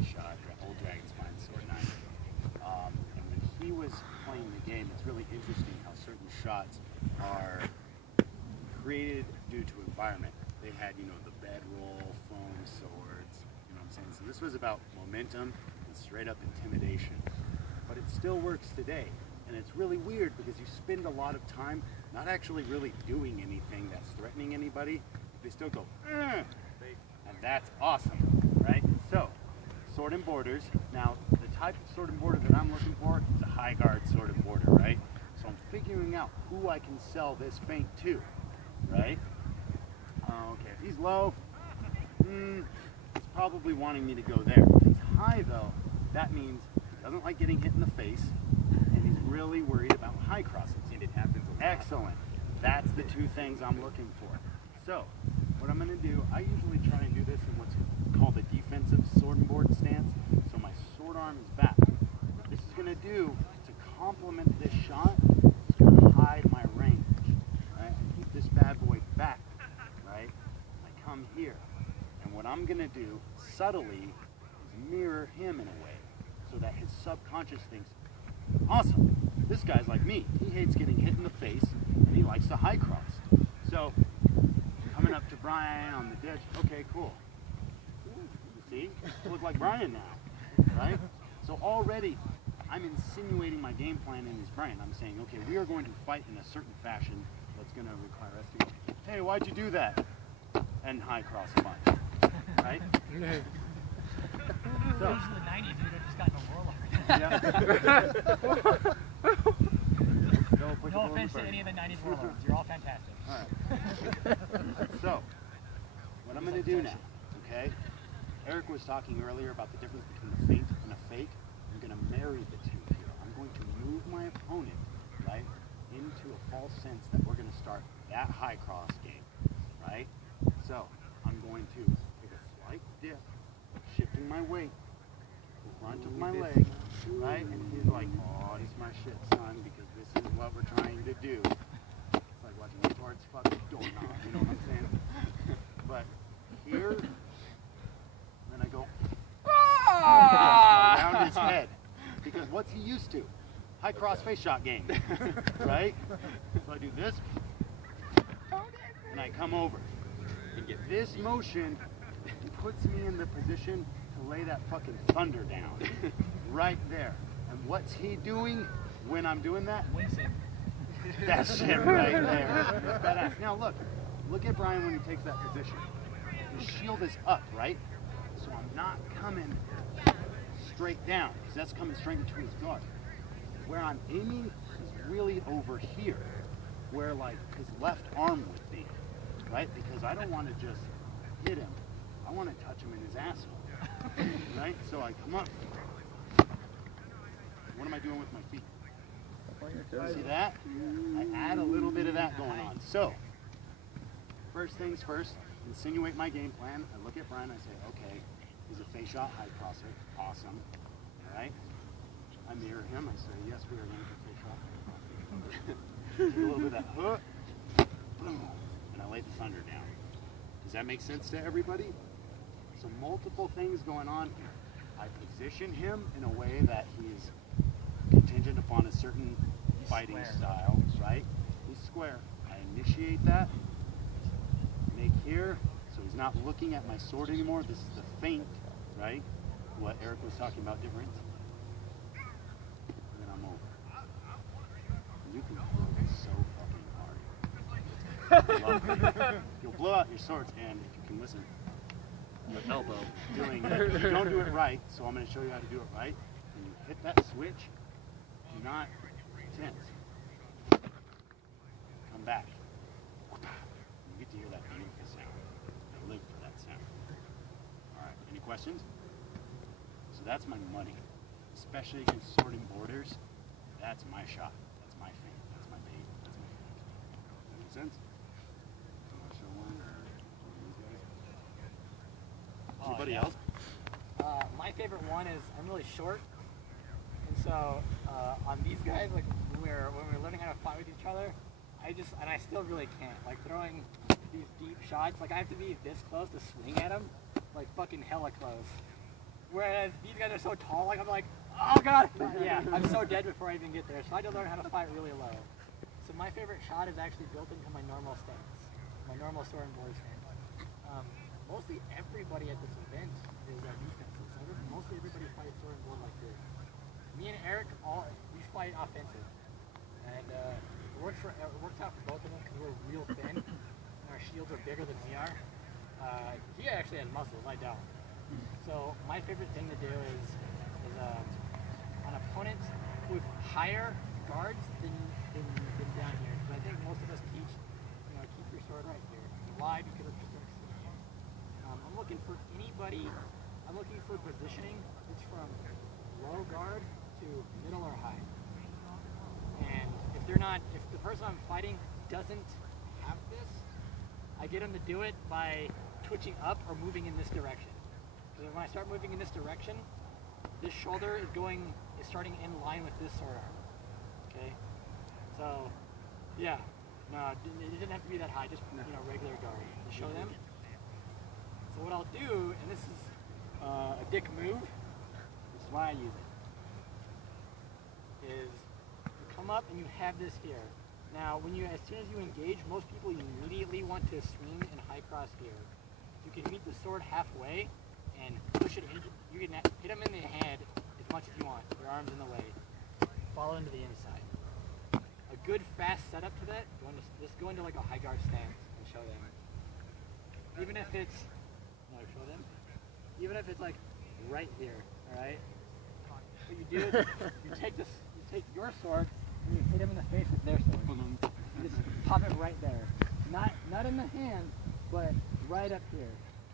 this shot, the Old Dragon Spine Sword 9. And when he was playing the game, it's really interesting how certain shots are created due to environment. They had, you know, the bedroll, foam swords, you know what I'm saying? So this was about momentum and straight up intimidation. But it still works today. And it's really weird because you spend a lot of time not actually really doing anything that's threatening anybody. They still go, and that's awesome, right? So, sword and borders. Now, the type of sword and border that I'm looking for is a high guard sword and border, right? So I'm figuring out who I can sell this feint to, right? Okay, if he's low, he's probably wanting me to go there. If he's high though, that means he doesn't like getting hit in the face, and he's really worried about high crosses. And it happens a lot. Excellent. That's the two things I'm looking for. So, what I'm going to do, I usually try and do this in what's called a defensive sword and board stance. So my sword arm is back. What this is going to do, to complement this shot, it's going to hide my range. Right? I keep this bad boy back. Right? I come here. And what I'm going to do, subtly, is mirror him in a way, so that his subconscious thinks, awesome, this guy's like me. He hates getting hit in the face, and he likes the high cross. So, coming up to Brian on the ditch, okay, cool. You see? I look like Brian now, right? So already, I'm insinuating my game plan in his brain. I'm saying, okay, we are going to fight in a certain fashion that's going to require us to go, hey, why'd you do that? And high cross punch, right? So, those in the 90s, you would have just gotten a Warlord. Yeah. No offense to any of the 90s Warlords. You're all fantastic. All right. So, what I'm going to do now, okay? Eric was talking earlier about the difference between a feint and a fake. I'm going to marry the two here. I'm going to move my opponent, right, into a false sense that we're going to start that high cross game, right? So, I'm going to take a slight dip, shifting my weight, the front of my leg, right? And he's like, oh, this is my shit, son, because this is what we're trying to do. It's like watching a torch fucking doorknob, you know what I'm saying? But here, then I go, around his head. Because what's he used to? High cross face shot game, right? So I do this, and I come over. And get this motion puts me in the position to lay that fucking thunder down. Right there. And what's he doing when I'm doing that? Wincing. That shit right there. That's badass. Now look at Brian when he takes that position. His shield is up, right? So I'm not coming straight down, because that's coming straight into his guard. Where I'm aiming is really over here, where like his left arm would be, right? Because I don't want to just hit him. I want to touch him in his asshole, right? So I come up. What am I doing with my feet? See that? I add a little bit of that going on. So, first things first, insinuate my game plan. I look at Brian, I say, okay, he's a face shot high crosser. Awesome. Alright? I mirror him, I say, yes, we are going to face shot high crosser. Do a little bit of that hook, boom, and I lay the thunder down. Does that make sense to everybody? So multiple things going on here. I position him in a way that he's contingent upon a certain fighting style, right? He's square. I initiate that, make here, so he's not looking at my sword anymore. This is the feint, right? What Eric was talking about difference. And then I'm over. And you can throw this so fucking hard. You'll blow out your swords, and if you can listen, your elbow doing it. You don't do it right, so I'm going to show you how to do it right. When you hit that switch, do not tense. Come back. You get to hear that beautiful sound. I live for that sound. Alright, any questions? So that's my money. Especially against sword and borders. That's my shot. That's my feint. That's my bait. That's my feint. Does that make sense? You want to show one? Anybody else? My favorite one is, I'm really short, and so on these guys, like when we're learning how to fight with each other, I still really can't. Like throwing these deep shots, like I have to be this close to swing at them, like fucking hella close. Whereas these guys are so tall, like I'm like, oh god! Yeah, I'm so dead before I even get there. So I had to learn how to fight really low. So my favorite shot is actually built into my normal stance, my normal sword and board stance. Mostly everybody at this event is defensive. So mostly everybody fights sword and board like this. Me and Eric, we fight offensive. And it worked out for both of them because we're real thin and our shields are bigger than we are. He actually has muscles, I don't. So my favorite thing to do is on opponents with higher guards than down here. Because I think most of us teach, keep your sword right here. Why? Because it's just I'm looking for anybody. I'm looking for positioning that's from low guard to middle or high. And if the person I'm fighting doesn't have this, I get them to do it by twitching up or moving in this direction. So when I start moving in this direction, this shoulder is starting in line with this sword arm. Okay? So, yeah. No, it doesn't have to be that high, just regular guard to show them. So what I'll do, and this is a dick move, this is why I use it, is you come up and you have this here. Now, as soon as you engage, most people immediately want to swing and high cross here. You can meet the sword halfway and push it in. You can hit them in the head as much as you want. Your arm's in the way. Follow into the inside. A good fast setup to that, just go into like a high guard stance and show them. Even if it's Even if it's like right here, all right? What you do is you take your sword and you hit him in the face with their sword. You just pop it right there. Not in the hand, but right up here.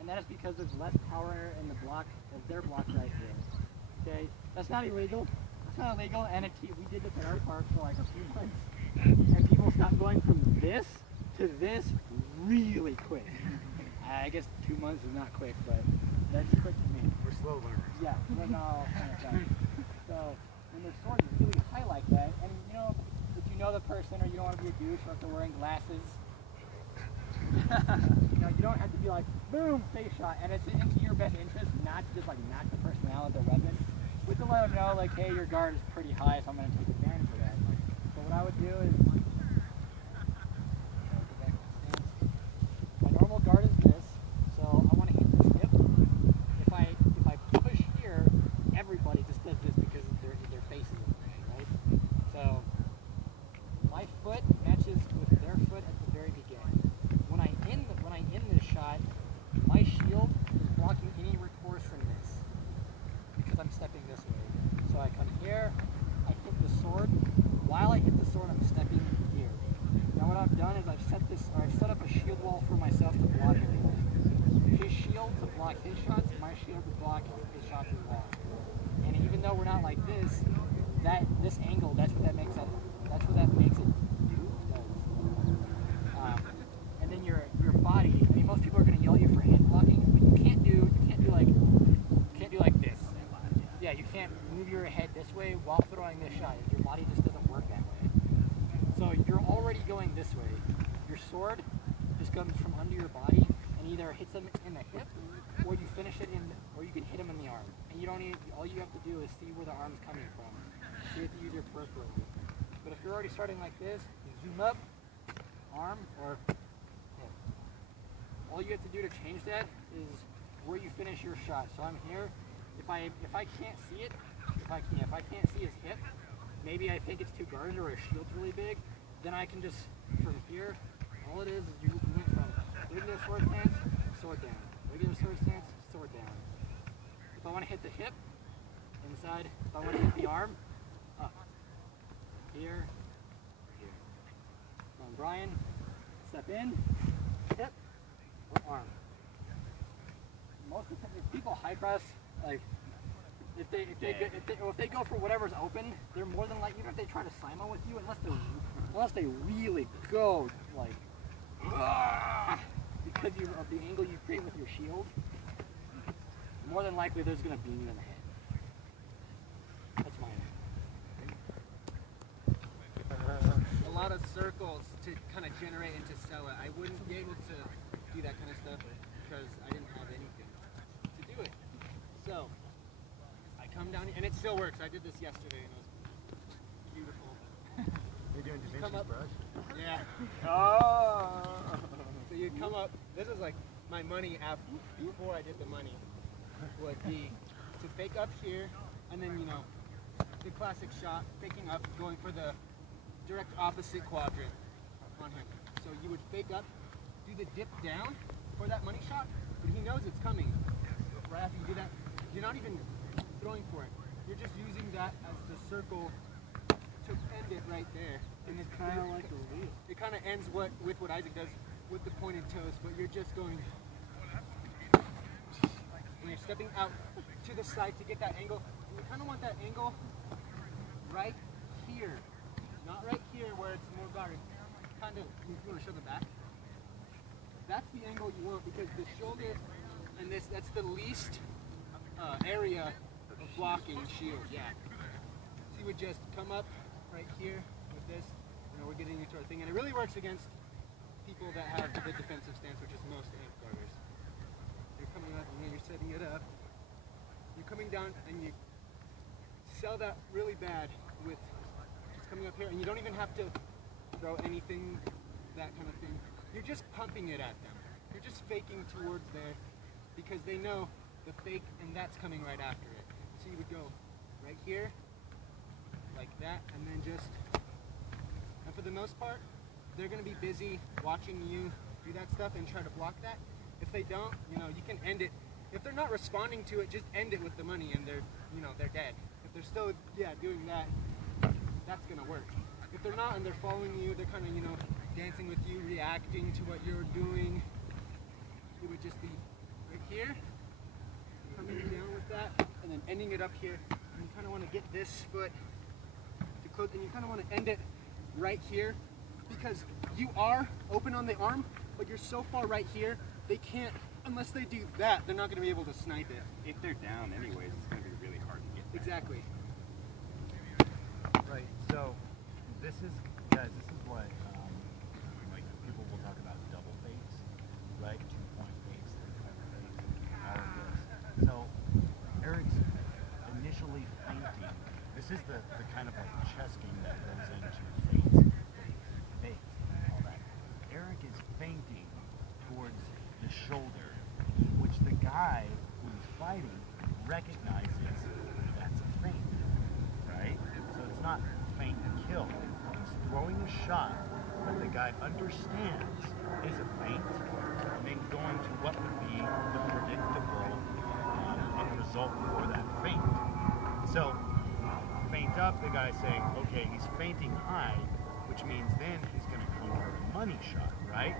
And that is because there's less power in the block of their block right here. Okay? That's not illegal. That's not illegal, and we did this at our park for like a few months. And people stopped going from this to this really quick. I guess 2 months is not quick, but that's quick to me. We're slow learners. Yeah, but no, so when their sword is really high like that, and if you know the person or you don't want to be a douche or if they're wearing glasses, you don't have to be like, boom, face shot, and it's into your best interest not to just like knock the person out with their weapon, but to let them know like, hey, your guard is pretty high, so I'm going to take advantage of that. So what I would do is, my normal guard is this, so I want to hit this hip. If I push here, everybody just does this because their face is in there, right? So my foot matches with their foot at the very beginning. When I end this shot, my shield is blocking any recourse from this because I'm stepping this way. So I come here, I hit the sword. While I hit the sword, I'm stepping here. Now what I've done is I've set up a shield wall for myself to block everything. His shield to block his shots, my shield to block his shots as well. And even though we're not like this angle, that's what that makes it do. And then your body. I mean, most people are going to yell at you for hand blocking, but you can't do like this. Yeah, you can't move your head this way while throwing this shot. Your body just doesn't work that way. So you're already going this way. Your sword just comes from under your body and either hits them in the hip, or you finish it or you can hit them in the arm. And all you have to do is see where the arm's coming from. So you have to use your peripheral. But if you're already starting like this, you zoom up, arm, or hip. All you have to do to change that is where you finish your shot. So I'm here. If I can't see it, if I can't see his hip, maybe I think it's too guarded or his shield's really big, then I can just, from here, all it is you went from regular sword stance, sword down. Regular sword stance, sword down. If I want to hit the hip, inside. If I want to hit the arm, up. Here, here. So I'm Brian, step in, hip, or arm. Most of the time, if people high cross, like, if they go for whatever's open, they're more than likely, even if they try to simo with you, unless they really go like because of the angle you create with your shield, more than likely there's gonna beam in the head. That's mine. A lot of circles to kind of generate and to sell it. I wouldn't be able to do that kind of stuff because I didn't have anything to do it. So down here, and it still works. I did this yesterday, and it was beautiful. You're doing Da come Vinci's up- brush? Yeah. Oh. So you'd come up, this is like my money app before I did the money, would be to fake up here, and then, you know, the classic shot, faking up, going for the direct opposite quadrant on him. So you would fake up, do the dip down for that money shot, but he knows it's coming. Right after you do that, you're not even throwing for it. You're just using that as the circle to end it right there. And it's kind of like a wheel. it kind of ends with what Isaac does with the pointed toes, but you're just going, and you're stepping out to the side to get that angle. And you kind of want that angle right here, not right here where it's more guarded. Kind of, you want to show the back? That's the angle you want, because the shoulder and that's the least area of blocking shield, yeah. So you would just come up right here with this, you know, we're getting into our thing, and it really works against people that have the defensive stance, which is most Amtgarders. You're coming up and then you're setting it up, you're coming down and you sell that really bad with just coming up here, and you don't even have to throw anything, that kind of thing. You're just pumping it at them. You're just faking towards there because they know the fake and that's coming right after it. So you would go right here, like that, and then just, and for the most part, they're gonna be busy watching you do that stuff and try to block that. If they don't, you know, you can end it. If they're not responding to it, just end it with the money and they're, you know, they're dead. If they're still, yeah, doing that, that's gonna work. If they're not and they're following you, they're kind of, you know, dancing with you, reacting to what you're doing, it would just be right here, coming down with that, and then ending it up here. And you kind of want to get this foot to close, and you kind of want to end it right here, because you are open on the arm, but you're so far right here, they can't, unless they do that, they're not going to be able to snipe it. If they're down anyways, it's going to be really hard to get back. Exactly. Right. So this is, guys, this is what like people will talk about double fakes, right? 2-point fakes, 3-point fakes, all of this. So Eric's initially feinting. This is the kind of like chess game that goes into fakes, all that. Eric is feinting towards the shoulder, which the guy who's fighting recognizes that's a feint, right? So it's not feint and kill. He's throwing a shot that the guy understands is a feint, and then going to what would be the predictable end result for that feint. So feint up, the guy's saying, okay, he's feinting high, which means then he's going to come for a money shot, right?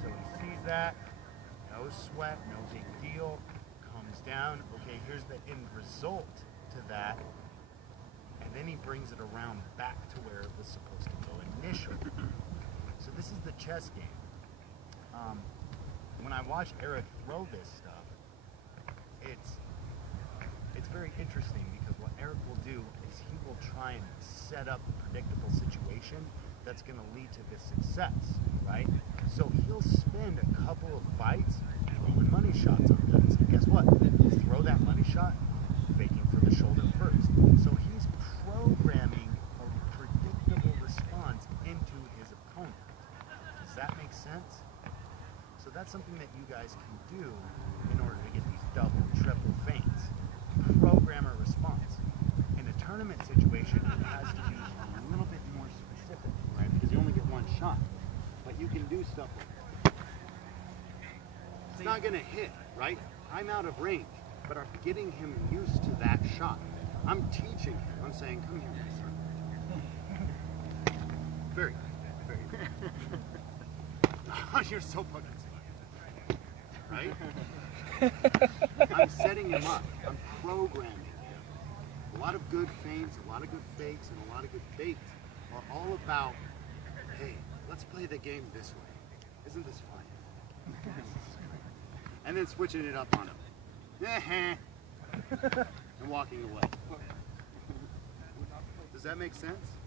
So he sees that, no sweat, no big deal, comes down, okay, here's the end result to that, and then he brings it around back to where it was supposed to go initially. So this is the chess game. When I watch Eric throw this stuff, it's very interesting, because what Eric will do is he will try and set up a predictable situation that's going to lead to this success, right? So he'll spend a couple of fights throwing money shots on guys. And guess what? He'll throw that money shot, faking for the shoulder first. So he's programming a predictable response into his opponent. Does that make sense? So that's something that you guys can do in order to get these double, triple feints. Program a response. In a tournament situation, it has to be a little bit more specific, Right? Because you only get one shot. But you can do stuff like that. It's not going to hit, right? I'm out of range. But I'm getting him used to that shot. I'm teaching him. I'm saying, come here, my son. Very good. Very good. Oh, you're so fucking smart. Right? I'm setting him up. I'm programming him. A lot of good feints, a lot of good fakes, and a lot of good baits are all about, hey, let's play the game this way. Isn't this fun? And then switching it up on him. And walking away. Does that make sense?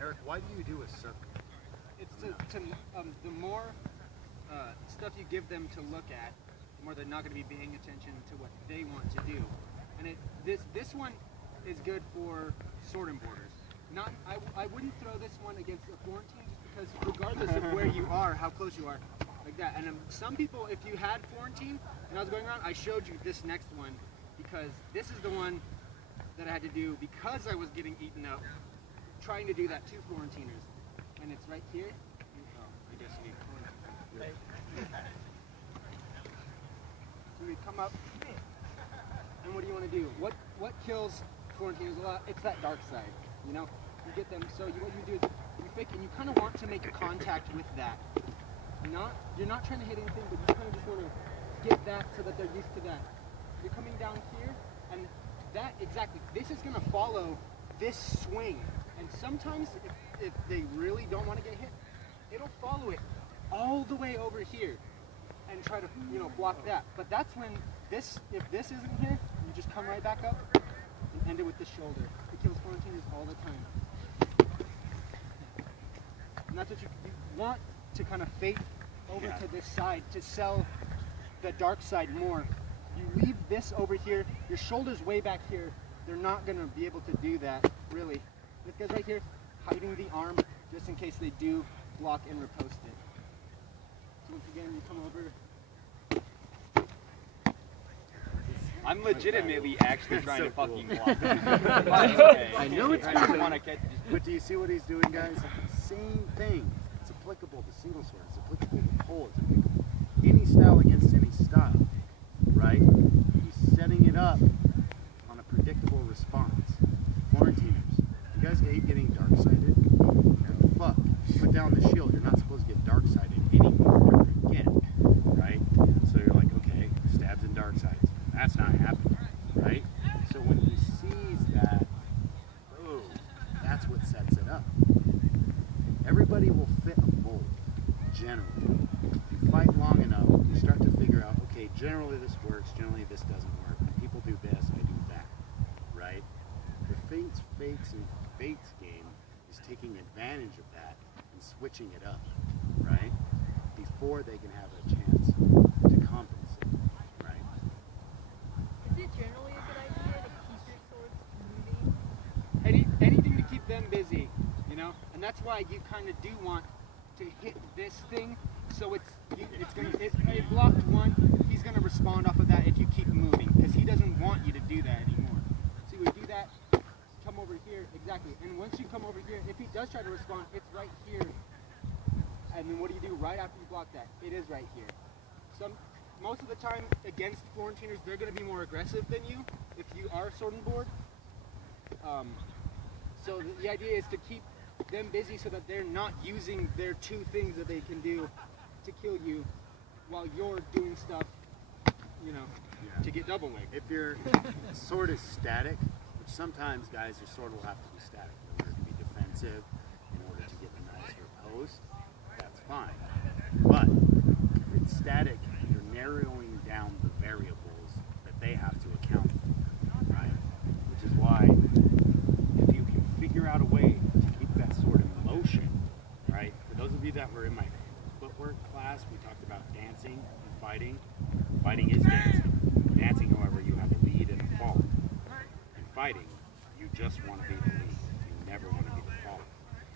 Eric, why do you do a circle? It's the more stuff you give them to look at, the more they're not going to be paying attention to what they want to do. And this one is good for sword and borders. I wouldn't throw this one against a Florentine just because regardless of where you are, how close you are, like that. And some people, if you had Florentine and I was going around, I showed you this next one because this is the one that I had to do because I was getting eaten up trying to do that to Florentiners. And it's right here. Oh, I guess you need Florentine. So we come up, and what do you want to do? What kills Florentiners a lot? It's that dark side, you know? You get them, so what you do is you fake, and you kind of want to make a contact with that. You're not trying to hit anything, but you kind of just want to get that so that they're used to that. You're coming down here, and that, exactly, this is going to follow this swing. And sometimes, if they really don't want to get hit, it'll follow it all the way over here and try to, block that. But that's when if this isn't here, you just come right back up and end it with the shoulder. It kills Florentines all the time. And that's what you want to kind of fade over to this side to sell the dark side more. You leave this over here, your shoulder's way back here. They're not going to be able to do that, really. This guy's right here, hiding the arm, just in case they do block and riposte it. So once again, you come over. I'm legitimately actually trying to fucking block. I know it's I just coming. want to catch. But do you see what he's doing, guys? Same thing. It's applicable to single sword. It's applicable to pole. It's applicable any style against any style, right? He's setting it up on a predictable response. Florentiners, you guys hate getting dark-sided? Fuck. Put down the shield. You're not supposed to get dark-sided anymore ever again, right? So you're like, okay, stabs and dark sides. That's not happening, right? So when he sees that, oh, that's what sets it up. Everybody will fit a mold, generally. If you fight long enough, you start to figure out, okay, generally this works, generally this doesn't work. When people do this, I do that, right? The feints, fakes, and baits game is taking advantage of that and switching it up, right? Before they can have a chance to compensate, right? Is it generally a good idea to keep your swords moving? Anything to keep them busy, and that's why you kind of do want to hit this thing. So it blocked one. He's gonna respond off of that if you keep moving, because he doesn't want you to do that anymore. So we do that. Come over here, exactly. And once you come over here, if he does try to respond, it's right here. And then what do you do right after you block that? It is right here. Most of the time against Florentiners, they're going to be more aggressive than you if you are sword and board. So the idea is to keep them busy so that they're not using their two things that they can do to kill you while you're doing stuff, to get double leg. If your sword is static, which sometimes, guys, your sword will have to be static in order to be defensive, in order to get a nice riposte, that's fine. But if it's static, you're narrowing down the variables that they have to account for, right? Which is why if you can figure out a way to keep that sword in motion, right? For those of you that were in my footwork class, we talked about dancing and fighting. Fighting is dancing. Dancing, however, you have a lead and a fall. In fighting, you just want to be the lead. You never want to be the fall.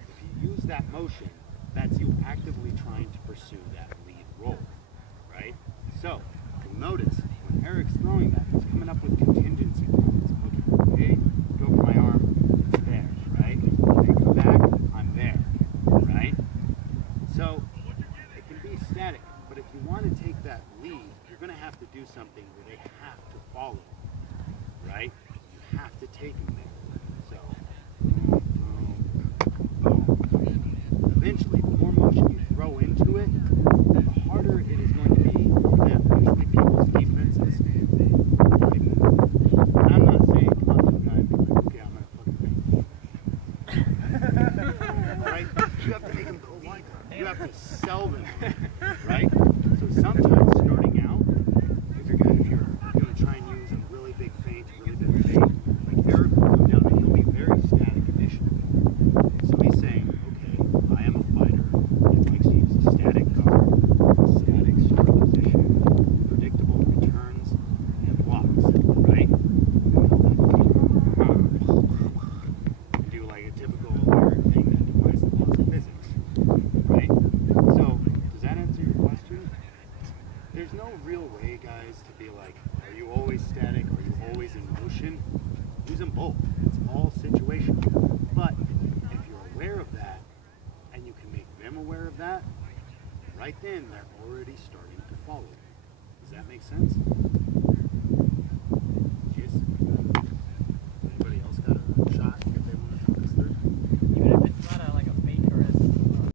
If you use that motion, that's you actively trying to pursue that lead role, right? So, you'll notice when Eric's throwing that, he's coming up with contingency plans. Okay, go for my arm, it's there, right? Then come back, I'm there, right? So, it can be static, but if you want to take that lead, you're going to have to do something where they have to follow, right? You have to take them there. So, eventually, the more motion you throw into it, the harder it is going to be for them. Usually people's defenses, and I'm not saying come up to the guy and be like, okay, I'm going to fucking bang. Right? You have to make them believe it. You have to sell them, right? So sometimes starting out, if you're going to try and use a really big feint, really big feint, like Eric will come down and he'll be very static initially. So he's saying, okay, I am a fighter that likes to use a static guard, static sword position, predictable returns, and situation. But if you're aware of that, and you can make them aware of that, right then they're already starting to follow. Does that make sense?